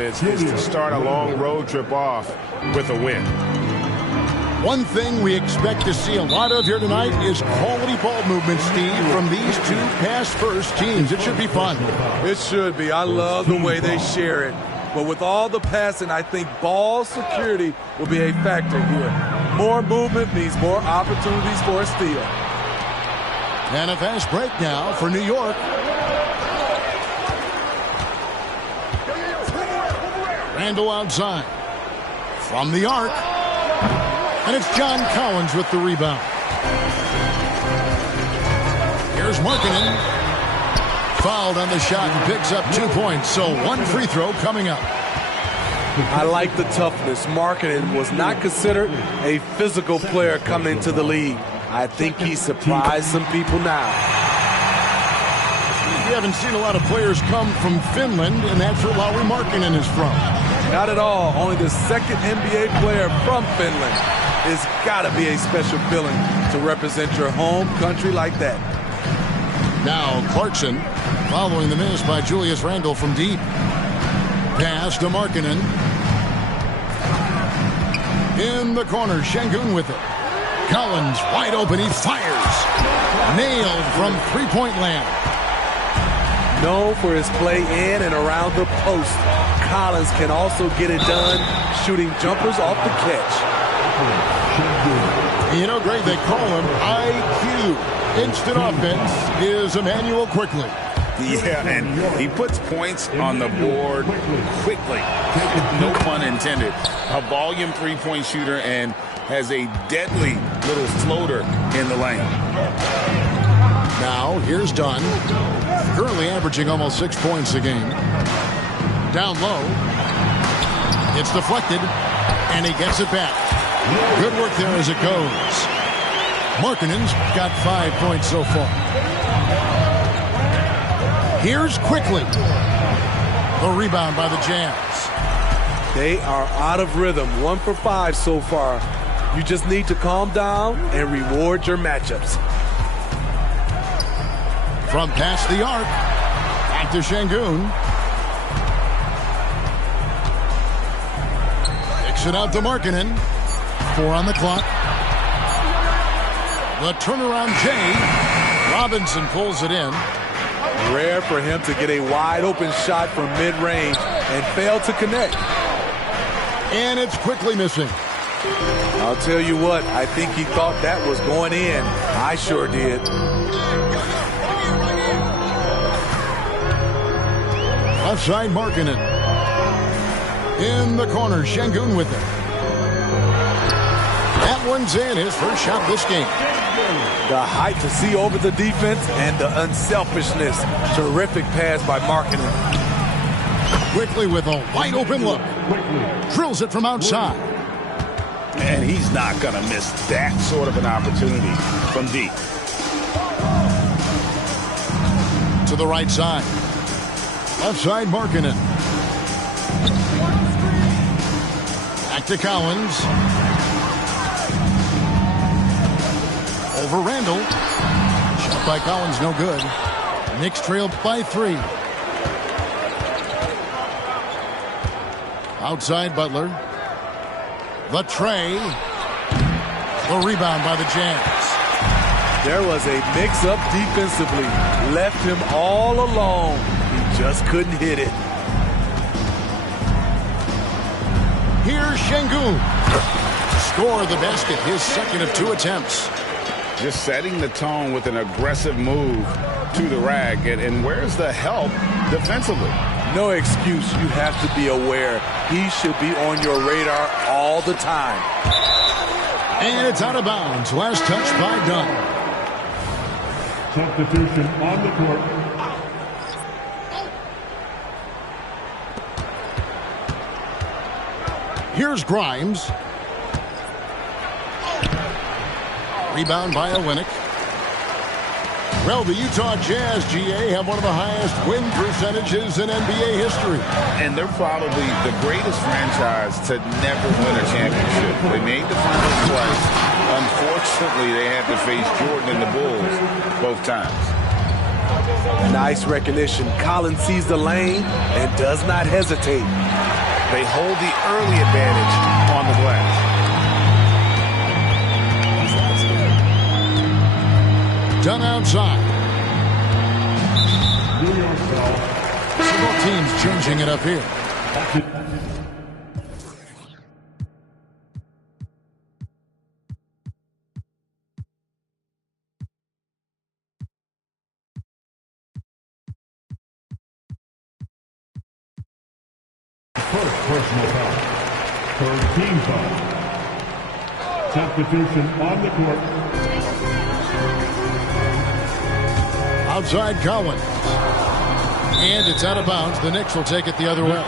is to start a long road trip off with a win. One thing we expect to see a lot of here tonight is quality ball movement, Steve, from these two pass-first teams. It should be fun. It should be. I love the way they share it. But with all the passing, I think ball security will be a factor here. More movement means more opportunities for a steal. And a fast break now for New York. Randall outside. From the arc. And it's John Collins with the rebound. Here's Markkanen. Fouled on the shot and picks up 2 points. So one free throw coming up. I like the toughness. Markkanen was not considered a physical player coming into the league. I think he surprised some people now. We haven't seen a lot of players come from Finland, and that's where Lauri Markkanen is from. Not at all. Only the second NBA player from Finland. It's got to be a special feeling to represent your home country like that. Now Clarkson following the miss by Julius Randle from deep. Pass to Markkanen. In the corner, Şengün with it. Collins wide open, he fires. Nailed from three-point land. Known for his play in and around the post, Collins can also get it done shooting jumpers off the catch. You know, Greg, they call him IQ. Instant offense is Emmanuel quickly. Yeah, and he puts points on the board quickly. No pun intended. A volume three-point shooter and has a deadly little floater in the lane. Now, here's Dunn. Currently averaging almost 6 points a game. Down low. It's deflected, and he gets it back. Good work there as it goes. Markkanen's got 5 points so far. Here's quickly. The rebound by the Jazz. They are out of rhythm. 1 for 5 so far. You just need to calm down and reward your matchups. From past the arc. Back to Şengün. Kicks it out to Markkanen. 4 on the clock. The turnaround Jay. Robinson pulls it in. Rare for him to get a wide open shot from mid-range and fail to connect. And it's quickly missing. I'll tell you what, I think he thought that was going in. I sure did. Outside Markkanen. In the corner, Şengün with it. That one's in, his first shot this game. The height to see over the defense and the unselfishness. Terrific pass by Markkanen. Quickly with a wide open look. Drills it from outside. And he's not going to miss that sort of an opportunity from deep. To the right side. Left side, Markkanen. Back to Collins. Over Randall. Shot by Collins, no good. Knicks trailed by 3. Outside Butler. The tray. The rebound by the Jazz. There was a mix-up defensively. Left him all alone. He just couldn't hit it. Here's Şengün. Score the basket, his second of 2 attempts. Just setting the tone with an aggressive move to the rack. And where's the help defensively? No excuse. You have to be aware. He should be on your radar all the time. And it's out of bounds. Last touch by Dunn. Substitution on the court. Here's Grimes. Rebound by Olynyk. Well, the Utah Jazz, GA, have one of the highest win percentages in NBA history. And they're probably the greatest franchise to never win a championship. They made the finals twice. Unfortunately, they had to face Jordan and the Bulls both times. Nice recognition. Collins sees the lane and does not hesitate. They hold the early advantage on the glass. Done outside. So both teams changing it up here. First personal foul. Third team foul. Substitution on the court. Outside Collins. And it's out of bounds. The Knicks will take it the other way.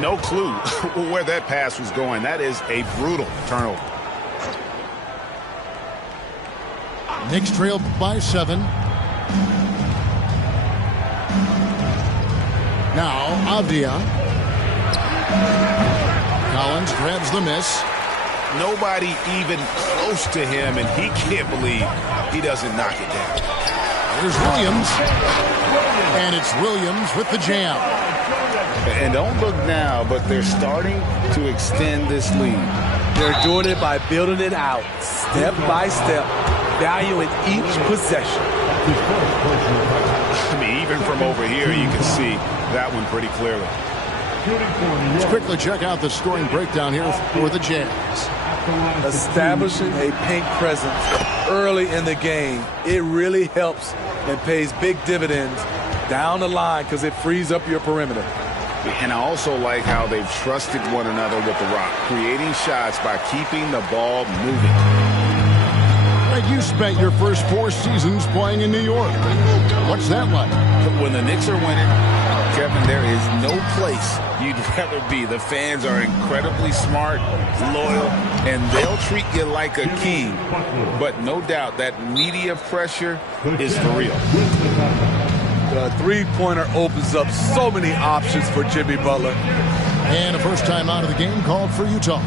No clue where that pass was going. That is a brutal turnover. Knicks trail by 7. Now Avdia. Collins grabs the miss. Nobody even close to him, and he can't believe he doesn't knock it down. Here's Williams. And it's Williams with the jam. And don't look now, but they're starting to extend this lead. They're doing it by building it out, step by step, valuing each possession. I mean, even from over here, you can see that one pretty clearly. Let's quickly check out the scoring breakdown here for the Jazz. Establishing a paint presence early in the game, it really helps and pays big dividends down the line because it frees up your perimeter. And I also like how they've trusted one another with the rock, creating shots by keeping the ball moving. Right, you spent your first 4 seasons playing in New York. What's that like? When the Knicks are winning, Kevin, there is no place you'd rather be. The fans are incredibly smart, loyal, and they'll treat you like a king. But no doubt that media pressure is for real. The three-pointer opens up so many options for Jimmy Butler. And a first time out of the game called for Utah.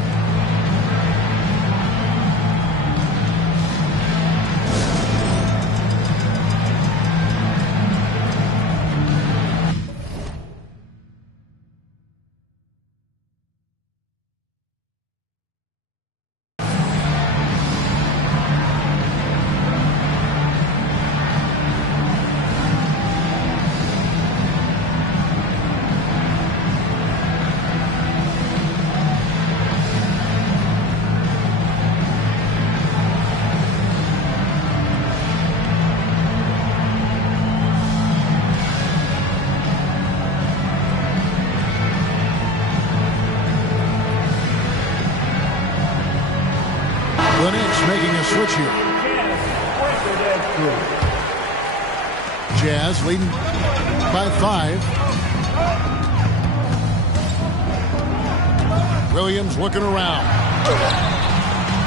The Knicks making a switch here. Jazz leading by 5. Williams looking around.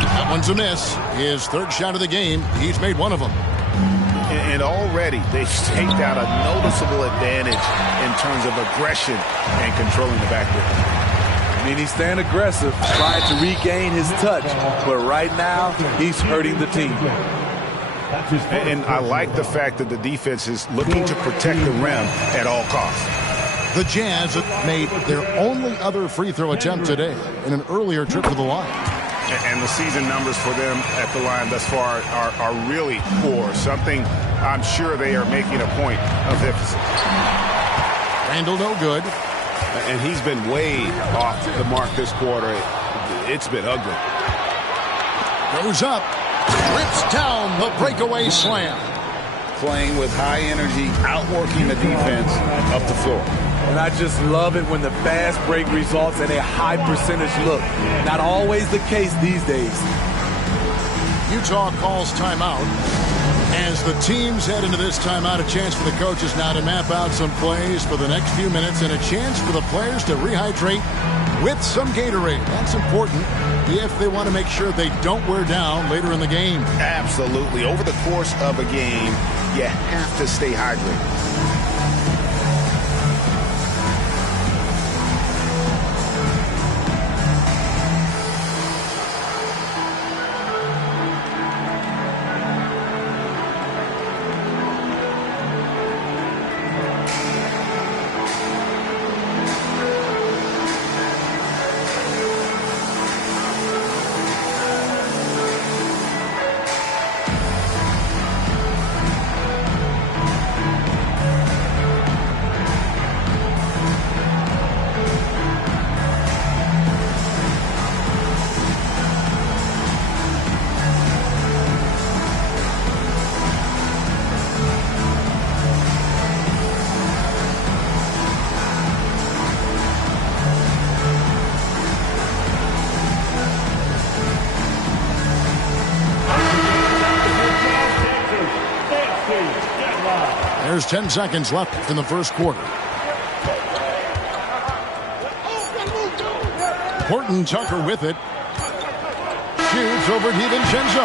That one's a miss. His third shot of the game. He's made one of them. And already they've staked out a noticeable advantage in terms of aggression and controlling the backcourt. I mean, he's staying aggressive, trying to regain his touch. But right now, he's hurting the team. And I like the fact that the defense is looking to protect the rim at all costs. The Jazz have made their only other free throw attempt today in an earlier trip to the line. And the season numbers for them at the line thus far are really poor. Something I'm sure they are making a point of emphasis. Randall no good. And he's been way off the mark this quarter. It's been ugly. Goes up. Rips down the breakaway slam. Playing with high energy, outworking the defense up the floor. And I just love it when the fast break results in a high percentage look. Not always the case these days. Utah calls timeout. As the teams head into this timeout, a chance for the coaches now to map out some plays for the next few minutes and a chance for the players to rehydrate with some Gatorade. That's important if they want to make sure they don't wear down later in the game. Absolutely. Over the course of a game, you have to stay hydrated. There's 10 seconds left in the first quarter. Horton Tucker with it. Shoots over DiVincenzo.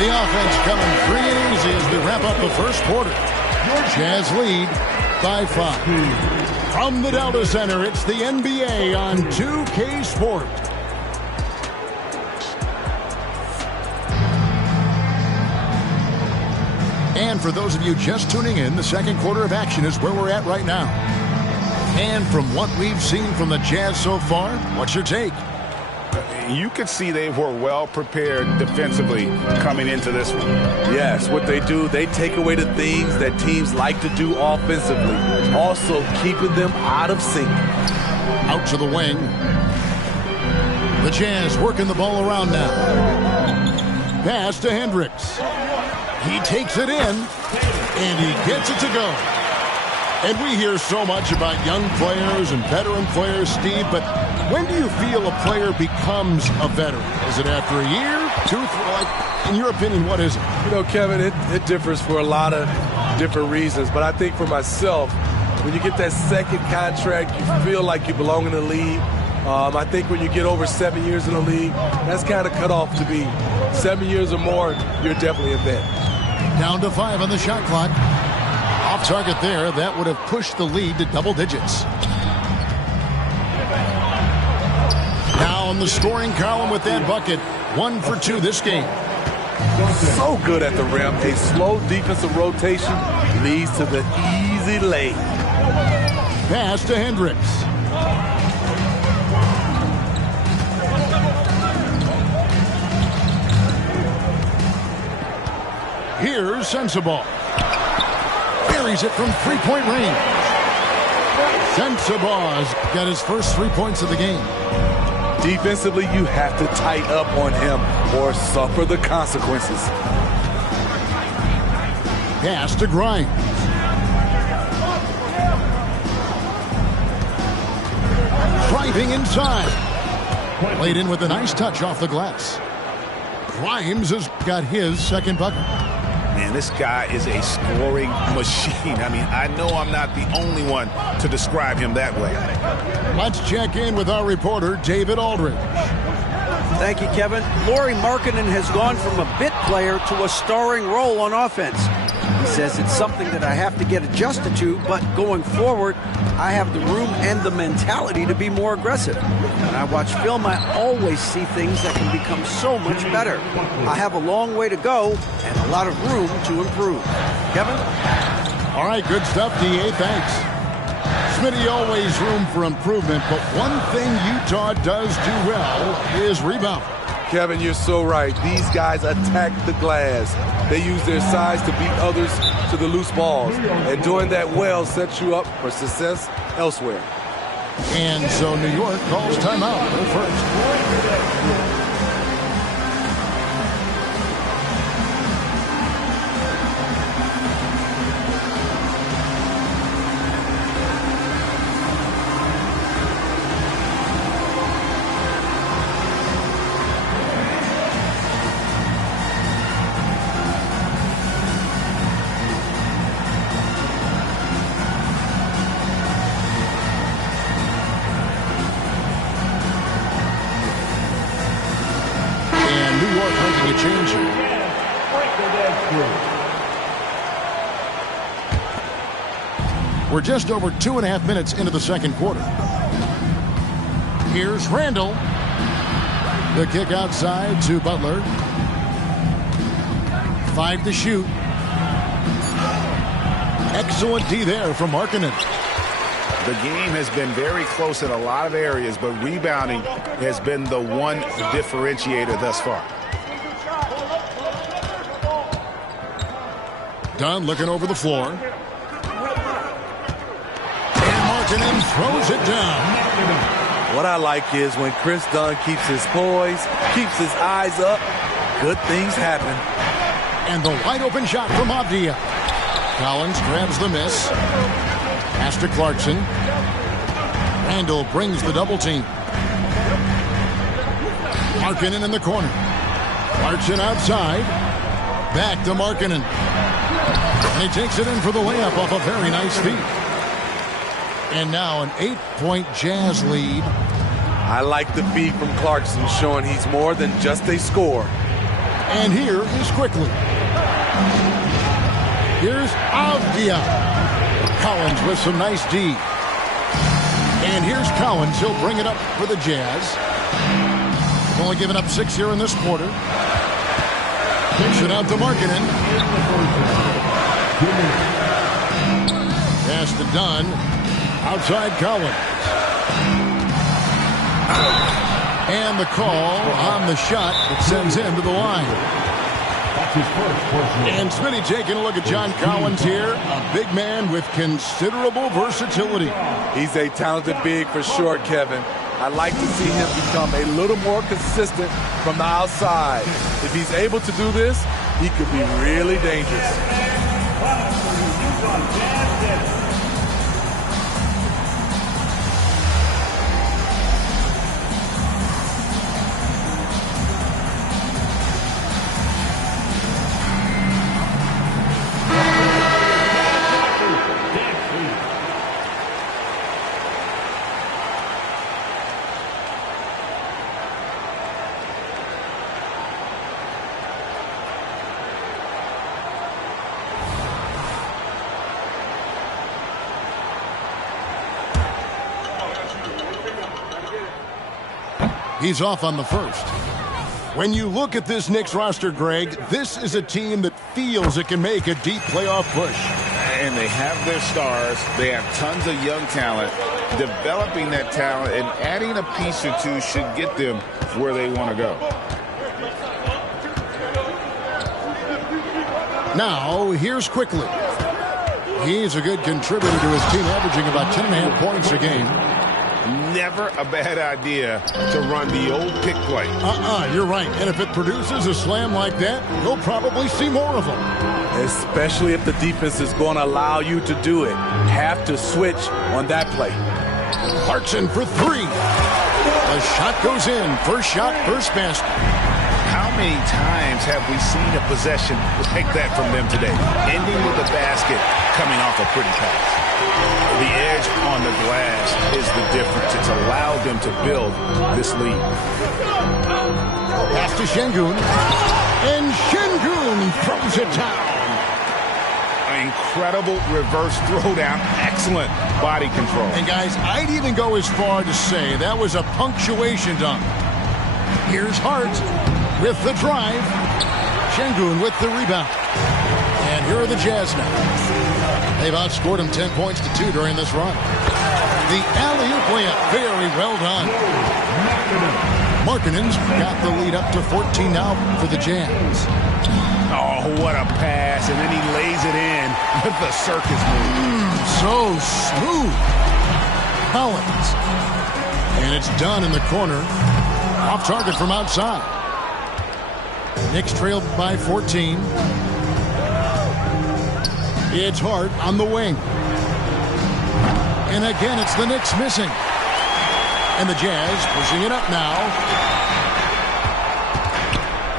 The offense coming free and easy as we wrap up the first quarter. Jazz lead by 5. From the Delta Center, it's the NBA on 2K Sport. And for those of you just tuning in, the second quarter of action is where we're at right now. And from what we've seen from the Jazz so far, what's your take? You could see they were well prepared defensively coming into this one. Yes, what they do, they take away the things that teams like to do offensively. Also keeping them out of sync. Out to the wing. The Jazz working the ball around now. Pass to Hendricks. He takes it in, and he gets it to go. And we hear so much about young players and veteran players, Steve, but when do you feel a player becomes a veteran? Is it after a year, 2, 3? Like, in your opinion, what is it? You know, Kevin, it differs for a lot of different reasons, but I think for myself, when you get that second contract, you feel like you belong in the league. I think when you get over 7 years in the league, that's kind of cut off to be 7 years or more, you're definitely a vet. Down to 5 on the shot clock. Off target there. That would have pushed the lead to double digits. Now on the scoring column with that bucket. 1 for 2 this game. So good at the rim. A slow defensive rotation leads to the easy lay. Pass to Hendricks. Here's Sensabaugh. Buries it from three-point range. Sensabaugh's got his first 3 points of the game. Defensively, you have to tighten up on him or suffer the consequences. Pass to Grimes. Driving inside. Played in with a nice touch off the glass. Grimes has got his second bucket. Man, this guy is a scoring machine. I mean, I know I'm not the only one to describe him that way. Let's check in with our reporter, David Aldridge. Thank you, Kevin. Lauri Markkanen has gone from a bit player to a starring role on offense. He says it's something that I have to get adjusted to, but going forward, I have the room and the mentality to be more aggressive. When I watch film, I always see things that can become so much better. I have a long way to go and a lot of room to improve. Kevin? All right, good stuff, D.A. Thanks. Smitty, always room for improvement, but one thing Utah does do well is rebound. Kevin, you're so right. These guys attack the glass. They use their size to beat others to the loose balls. And doing that well sets you up for success elsewhere. And so New York calls timeout. Go first. We're just over 2.5 minutes into the second quarter. Here's Randall. The kick outside to Butler. 5 to shoot. Excellent D there from Markkanen. The game has been very close in a lot of areas, but rebounding has been the one differentiator thus far. Dunn looking over the floor. And throws it down. What I like is when Chris Dunn keeps his poise, keeps his eyes up, good things happen. And the wide open shot from Avdia. Collins grabs the miss. Pass to Clarkson. Randall brings the double team. Markkanen in the corner. Clarkson outside. Back to Markkanen. And he takes it in for the layup off a very nice feed. And now an 8-point Jazz lead. I like the feed from Clarkson, showing he's more than just a scorer. And here is Quickly. Here's Avdia. Collins with some nice D. And here's Collins. He'll bring it up for the Jazz. They've only given up 6 here in this quarter. Kicks it out to Markkanen. Pass to Dunn. Outside Collins. And the call on the shot that sends him to the line. And Smitty taking a look at John Collins here. A big man with considerable versatility. He's a talented big for sure, Kevin. I'd like to see him become a little more consistent from the outside. If he's able to do this, he could be really dangerous. He's off on the first. When you look at this Knicks roster, Greg, this is a team that feels it can make a deep playoff push. And they have their stars. They have tons of young talent. Developing that talent and adding a piece or two should get them where they want to go. Now, here's Quickly. He's a good contributor to his team, averaging about 10.5 points a game. Never a bad idea to run the old pick play. You're right. And if it produces a slam like that, you'll probably see more of them. Especially if the defense is going to allow you to do it. Have to switch on that play. Clarkson for three. The shot goes in. First shot, first basket. How many times have we seen a possession like that from them today? Ending with a basket, coming off a pretty pass. The edge on the glass is the difference. It's allowed them to build this lead. Pass to Şengün. And Şengün throws it down. An incredible reverse throwdown. Excellent body control. And guys, I'd even go as far to say that was a punctuation dunk. Here's Hart with the drive. Şengün with the rebound. And here are the Jazz now. They've outscored him 10 points to 2 during this run. The alley-oop layup, very well done. Markkanen's got the lead up to 14 now for the Jazz. Oh, what a pass, and then he lays it in with the circus move. So smooth. Collins. And it's done in the corner. Off target from outside. Knicks trailed by 14. It's Hart on the wing. And again, it's the Knicks missing. And the Jazz pushing it up now.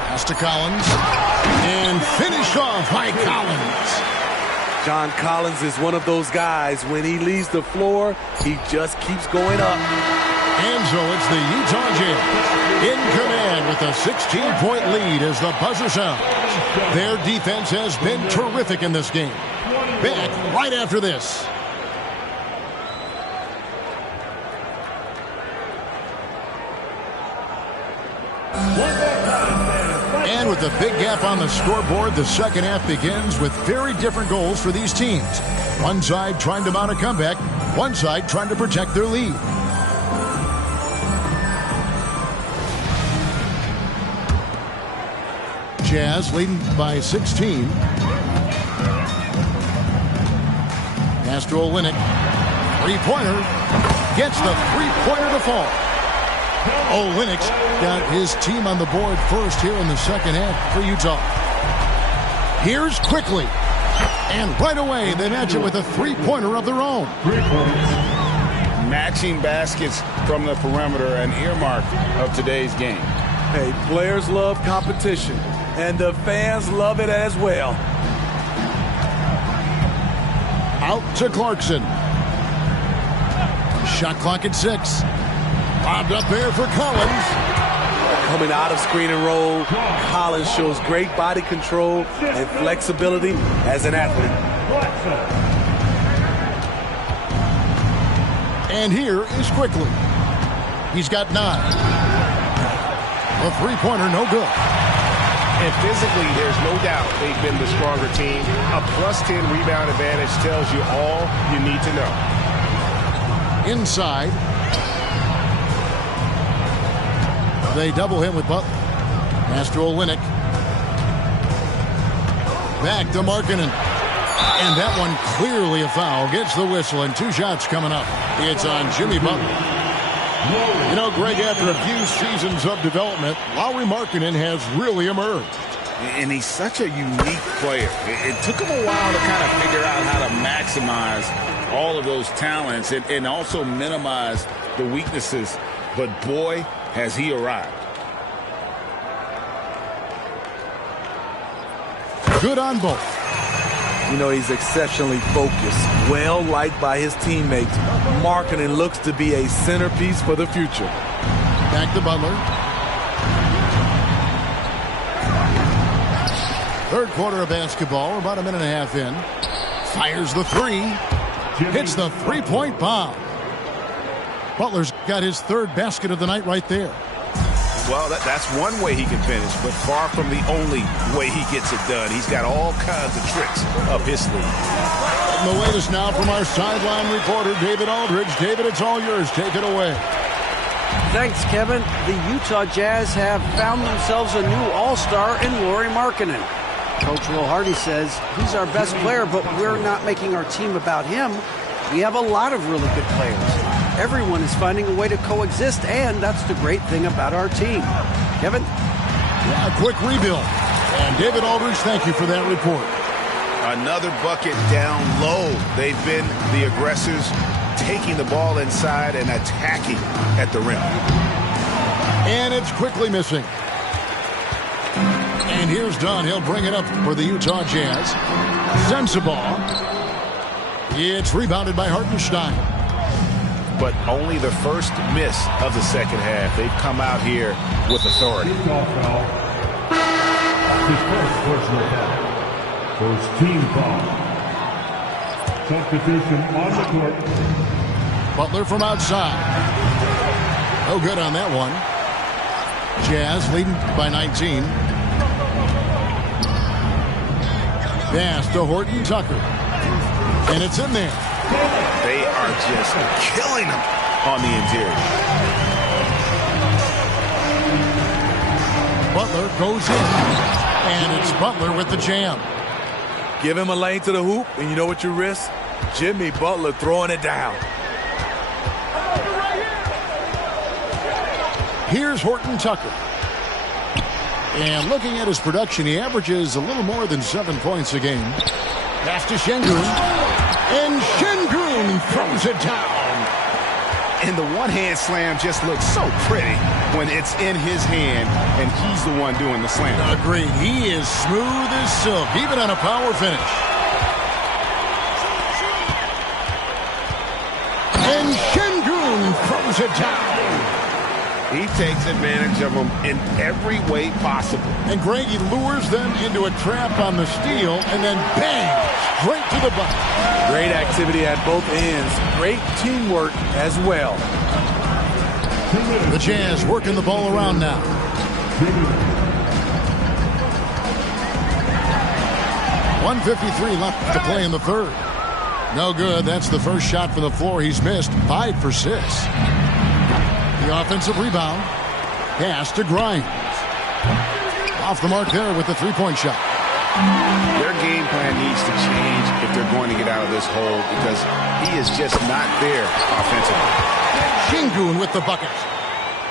Pass to Collins. And finished off by Collins. John Collins is one of those guys. When he leaves the floor, he just keeps going up. And so it's the Utah Jazz in command with a 16-point lead as the buzzer sounds. Their defense has been terrific in this game. Back right after this. And with a big gap on the scoreboard, the second half begins with very different goals for these teams. One side trying to mount a comeback, one side trying to protect their lead. Jazz leading by 16. Pass to Olynyk. Three-pointer. Gets the three-pointer to fall. Olynyk's got his team on the board first here in the second half for Utah. Here's Quickly. And right away, they match it with a three-pointer of their own. Matching baskets from the perimeter, an earmark of today's game. Hey, players love competition, and the fans love it as well. Out to Clarkson. Shot clock at 6. Bobbed up there for Collins. Coming out of screen and roll, Collins shows great body control and flexibility as an athlete. And here is Quickly. He's got 9. A three-pointer, no good. And physically, there's no doubt they've been the stronger team. A +10 rebound advantage tells you all you need to know. Inside. They double him with Butler. Pass to Olynyk. Back to Markkanen. And that one clearly a foul. Gets the whistle, and 2 shots coming up. It's on Jimmy Butler. You know, Greg, after a few seasons of development, Lauri Markkanen has really emerged. And he's such a unique player. It took him a while to kind of figure out how to maximize all of those talents and also minimize the weaknesses. But boy, has he arrived. Good on both. You know, he's exceptionally focused, well liked by his teammates. Markkanen looks to be a centerpiece for the future. Back to Butler. Third quarter of basketball, about a minute and a half in. Fires the 3. Hits the three-point bomb. Butler's got his 3rd basket of the night right there. Well, that's one way he can finish, but far from the only way he gets it done. He's got all kinds of tricks up his sleeve. And the latest now from our sideline reporter, David Aldridge. David, it's all yours. Take it away. Thanks, Kevin. The Utah Jazz have found themselves a new all-star in Lauri Markkanen. Coach Will Hardy says he's our best player, but we're not making our team about him. We have a lot of really good players. Everyone is finding a way to coexist, and that's the great thing about our team. Kevin? Yeah, a quick rebuild. And David Aldridge, thank you for that report. Another bucket down low. They've been the aggressors, taking the ball inside and attacking at the rim. And it's quickly missing. And here's Dunn. He'll bring it up for the Utah Jazz. Sensabaugh. It's rebounded by Hartenstein. But only the first miss of the second half. They've come out here with authority. His first personal foul. First team foul. Substitution on the court. Butler from outside. No good on that one. Jazz leading by 19. Pass to Horton Tucker. And it's in there. They are just killing them on the interior. Butler goes in. And it's Butler with the jam. Give him a lane to the hoop, and you know what you risk? Jimmy Butler throwing it down. Here's Horton Tucker. And looking at his production, he averages a little more than 7 points a game. Pass to Şengün. And Şengün throws it down. And the one-hand slam just looks so pretty when it's in his hand and he's the one doing the slam. Agreed. He is smooth as silk, even on a power finish. And Şengün throws it down. He takes advantage of them in every way possible. And Greg, he lures them into a trap on the steal and then bang, straight to the bucket. Great activity at both ends. Great teamwork as well. The Jazz working the ball around now. .153 left to play in the third. No good. That's the first shot from the floor he's missed. 5 for 6. The offensive rebound. Pass to Grimes. Off the mark there with the three-point shot. Their game plan needs to change if they're going to get out of this hole because he is just not there offensively. Şengün with the bucket.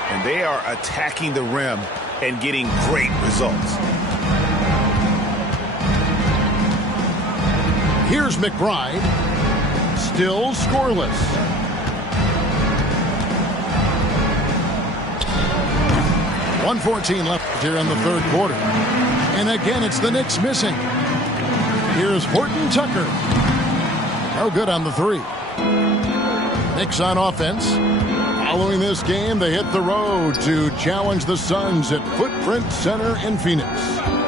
And they are attacking the rim and getting great results. Here's McBride. Still scoreless. .114 left here in the third quarter. And again, it's the Knicks missing. Here's Horton Tucker. No good on the three. Knicks on offense. Following this game, they hit the road to challenge the Suns at Footprint Center in Phoenix.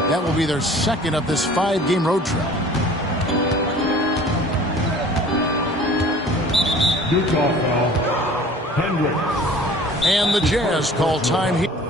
That will be their second of this 5-game road trip. Utah foul. Hendricks. And the Jazz call time here.